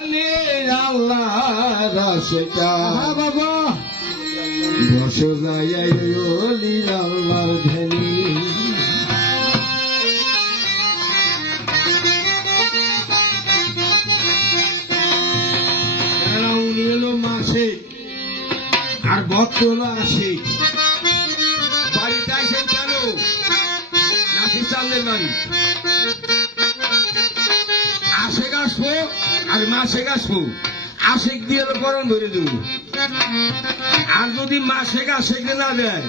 আল্লাহর আশিকা বাবা বসে যায় ওলির আল্লাহর ধ্যানী। উনি হলো মাসিক আর ভক্ত হলো আশিক। বাড়িতে আসেন কেন? নাসির চান্দের বাড়ি। আশেক আসবো আর মাসেক আসবো, আশেক দিয়ে গরম ধরে দেবো। আর যদি মাসেক আশেক না দেয়,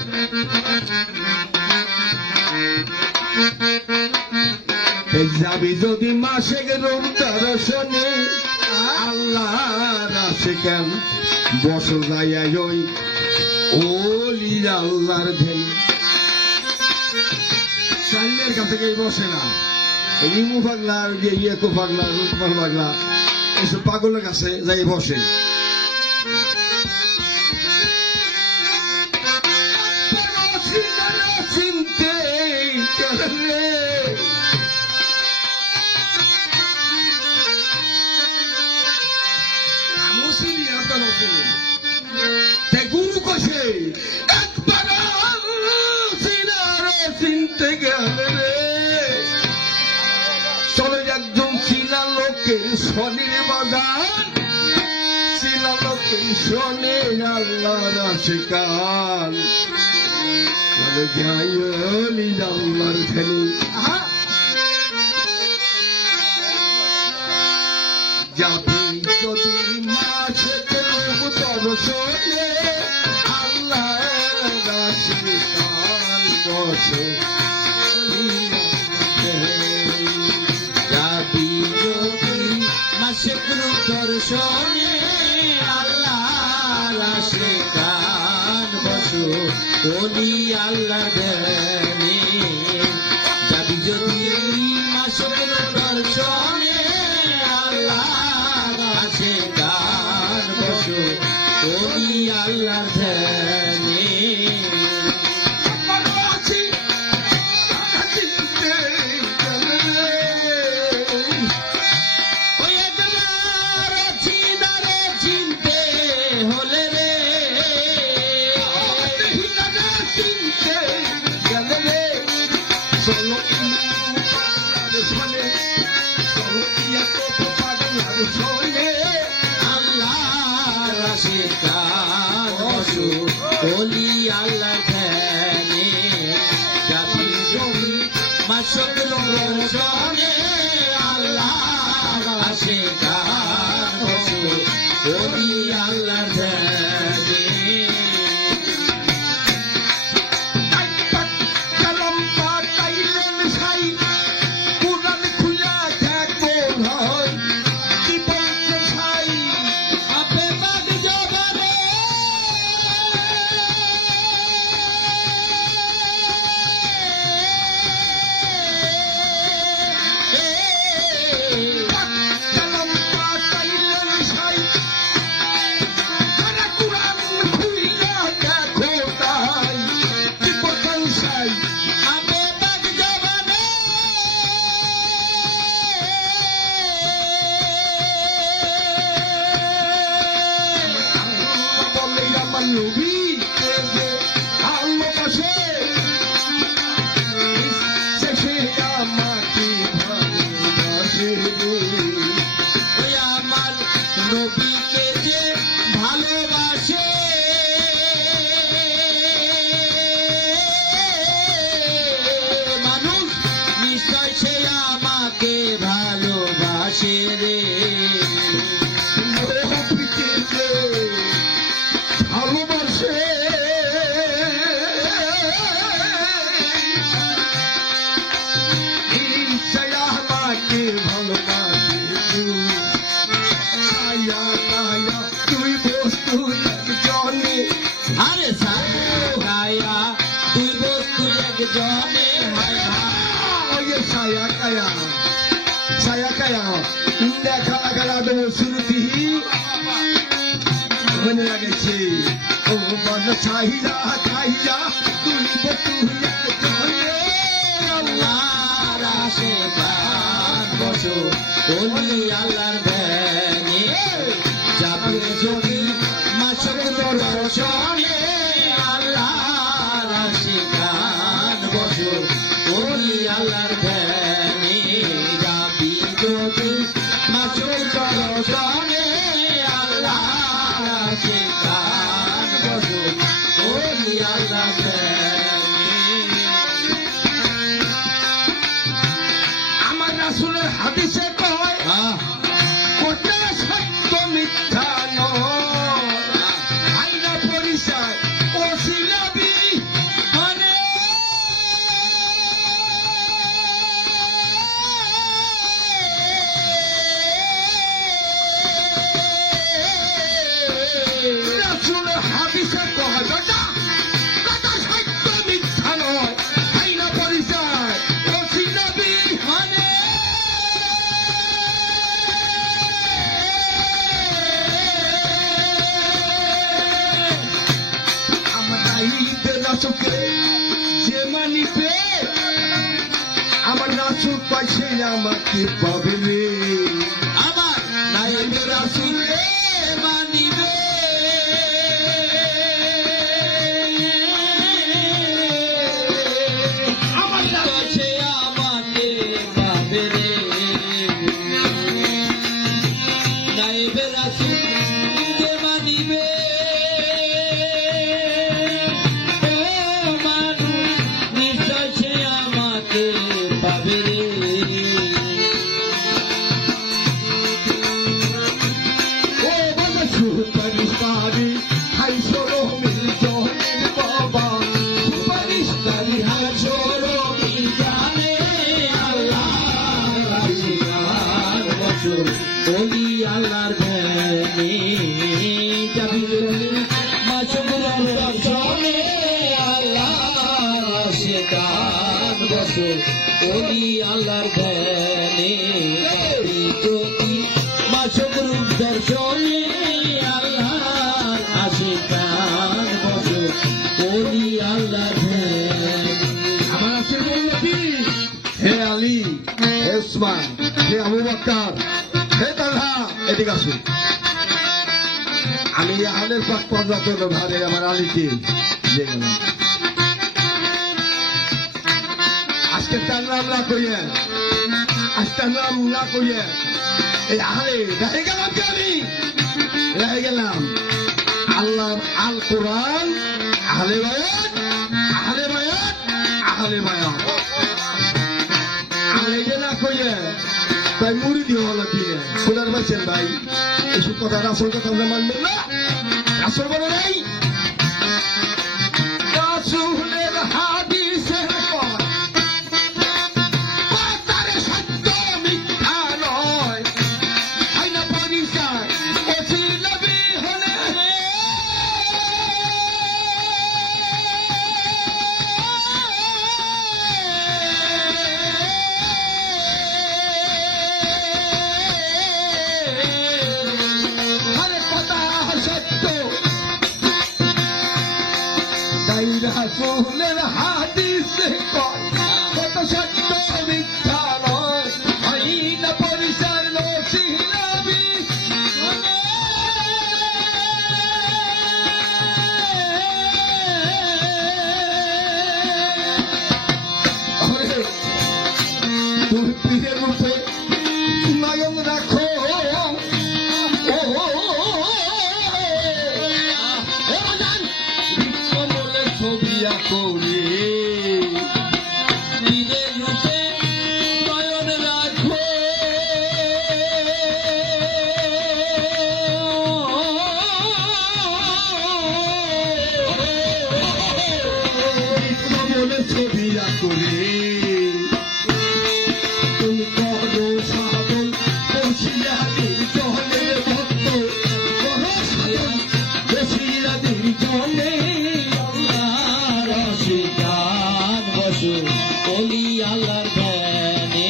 যাবি যদি মাসেক রূপ দর্শনে আল্লাহর আশিকান বসে যায় ওই ওলির আল্লাহর ধ্যানে। সাইনের কাছে কেউ বসে না। রিমু পাগলা, ইয়েকো পাগলা, রূপমাল পাগলা, এসব পাগলের কাছে যাই বসে। চিনতে গুরু কষে একবার চিনতে গেলে চলে একজন চিনা লোকের শনির বাজার, চিনা লোকের শনি আল্লাহর আশিকান চলে যায় ওলির আল্লাহর ধ্যানী। যাবি যদি মাসেক রূপ দর্শনে আল্লাহর আশিকান বসে দর্শনে আল্লাহর আশিকান বসো ওলি আল্লাহ ধ্যানে। যাবি যদি মাসের দর্শনে আল্লাহর আশিকান বসো ওলি আল্লাহ ধ্যানে। আল্লাহর আশিকান বসো ওলি আল্লাহ ধ্যানে। যাবি যদি মাসেক দর্শনে আল্লাহর আশিকান বসো ওলি আল্লাহ ধ্যানে। চাহিদা চাহিদা তুই আল্লাহর আশিকান বসো ওলি আল্লাহর ধ্যানে। দর্শনে আল্লাহ আশিকান বসু ওলি আল্লাহর প্রেমে। আমার রাসূলের হাদিসে কয় কোটা সত্য মিথ্যা নয় আইনা পরিচয় ওসিলাবি মানে রাসূলের হাদিসে কয় বেটা কোটা সত্য মিথ্যা নয় আইনা পরিচয় ওসিলাবি মানে যে মানিবে আমার রাসূল পাইছে আমাকে পাবে রে আমার নাইবে রাসূলে মানিবে আমার কাছে আমাকে পাবে রে নাইবে রাসূল যে মানিবে ও মানুষ নিশ্চয় সে আমাকে পাবে রে ও বাবা সুপারিশকারী হাই সরো মিল জহের বাবা সুপারিশকারী হাই সরো মিল জানে আল্লাহ রাশিয়ার বছর ওলি আল্লাহর প্রেমে যাবি মাসুকুরার দর্শনে আল্লাহ রাশিয়ার বছর ওলি আল্লাহর প্রেমে যাবি যদি মাসুকুর দর্শনে আল্লাহর আশিকার বছর ওলি আল্লাহর প্রেমে। আমার আছে বলতি হে আলী হে উসমান হে আবু বকর হে তালহা এদিকে আসুন আমি আলের পাক পর্যটন ভারে আমার আলীকে দিয়ে গেলাম আজকে তার নাম না কইয়ে আজকে তার নাম না কইয়ে এই আলে রেখে গেলাম কি আমি রেখে গেলাম আল্লাহর আল কোরআন আহলে বায়াত আহলে বায়াত আহলে বায়াত আহলে যে না কইয়ে তাই মুড়ি দিয়ে হলো দিয়ে খোদার বলছেন ভাই এসব কথা রাসূল কথা আমরা মানবেন না রাসূল বলে নাই রাসূলের হাদিসের কথারে সত্য মিথ্যা নয় আইনা পরিচয় ওসিলাবি হলে আরে কথা সত্য তাই রাসূলের হাদিসে কয় কত সত্য মিথ্যা নয় আইনা পরিচয় ওসিলাবি হলে তুমি পীরের রূপে নয়ন রাখো কমলে ছবি আঁকোরে পীরের রূপে নয়ন রাখো কমলে ছবি করে তুমি করো সাধন বসিয়াদের জলের ভক্ত করো সাধন বসিয়াদের জলে আল্লাহর আশিকান বসু ওলি আল্লাহর প্রেমে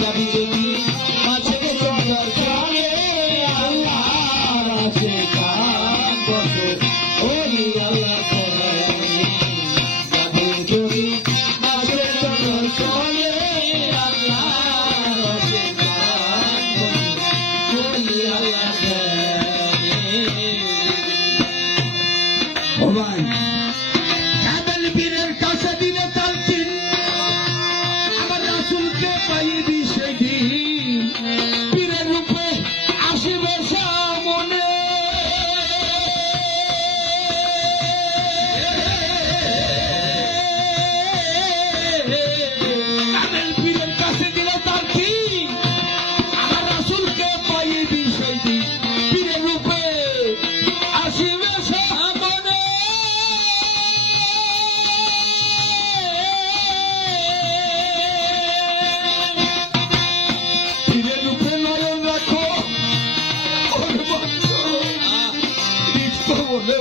যাবি যদি মাঝে সুন্দর প্রাণে আল্লাহর আশিকান বসু ওলি আল্লাহর প্রেমে যাবি যদি মাঝে সুন্দর প্রাণে আল্লাহর আশিকান বসু ওলি আল্লাহর প্রেমে। ও ভাই কাবেল পীরের কাছে দিলে তালকিন আমার রাসূলকে পাইবি সেদিন পীরের রূপে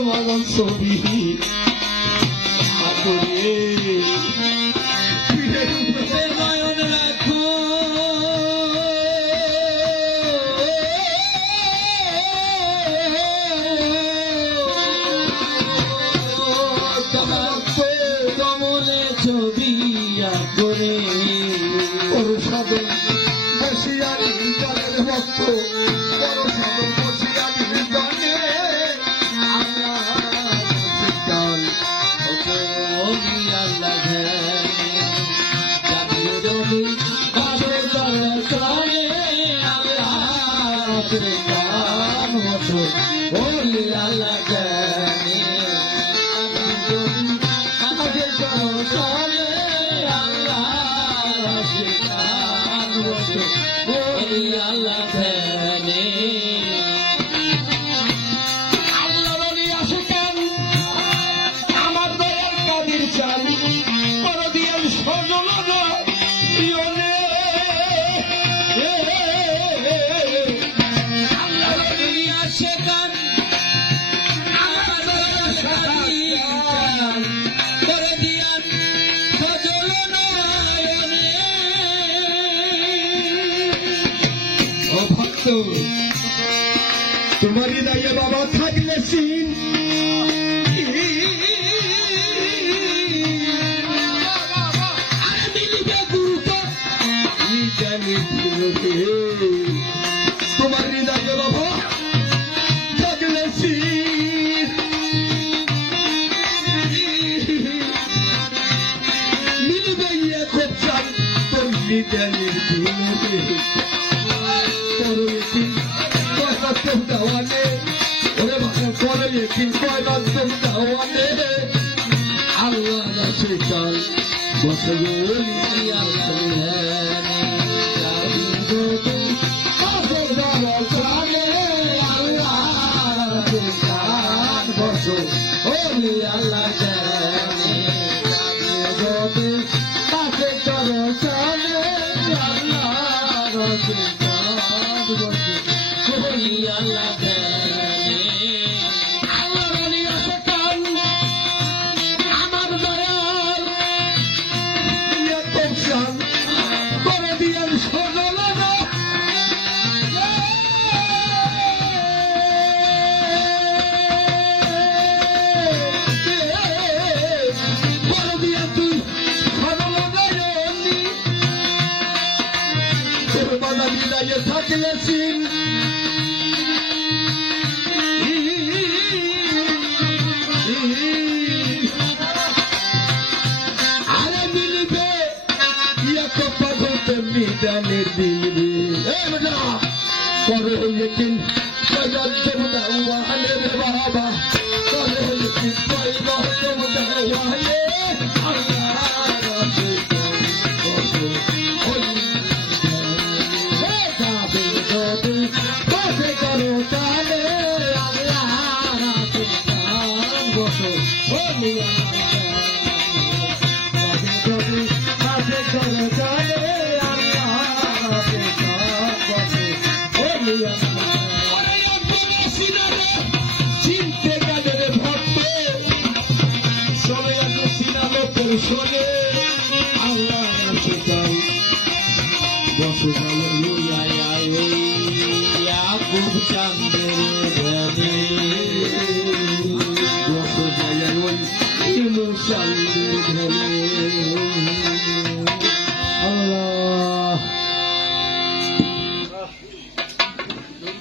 মরণ ছবি হাতুরে নয়ন রাখো তোমার কমলে ছবি করে বড় সাধন বসিয়ারি জনের ভক্ত বড় সাধন বসিয়ারি জনে আল্লাহ সিদ্ধান ওলি আল্লাহ জাতীয় জমি বাজে দরকারে আল্লাহ প্রেম হতো ওলি আল্লাহ জানে বাজে দরকারে আল্লাহ প্রেম হতো ওলি আল্লাহ জানে আল্লাহ বলি আসে কেন আমার দয়াল কাদির চান বড় দিয়াল সজল ইয়নে আল্লাহ বলি আসে কেন আমার দয়াল কাদির চান বড় দিয়াল সজল নয়নে ও ভক্ত তোমার হৃদয়ে বাবা থাকলে সিন আরে মিলিবে গুরুত্ব জানি তোমার হৃদয়ে বাবা থাকলে সিন মিলবে খুব চান তোর হৃদয়ের দিনে করো এটি কয়লাত্তম দাওয়ানে ওরে ভাষা করো এটি কয়লাত্তম দাওয়ানে আল্লাহ আছে কাল বসে আমার দয়াল করে দিয়ান সজল দিয়া তুই সজল নয়নি তোর বাবা হৃদয়ে থাকলে সিন আরে মিলবে এক পাগল তেমনি দানের দিলবে করে হইয়েছেন পয়লাত্তম দাওয়ানে রে বাবা করে হইয়েছেন পয়লাত্তম দাওয়ানে আল্লাহ রাতে করো তালে আল্লাহ রাতে বসো চিনতে গেলে রে ভক্ত সবাই আছে সিনালো পরিশোধে আল্লাহ আছে তাই বসে গেল ইয়াকুব চাঁদের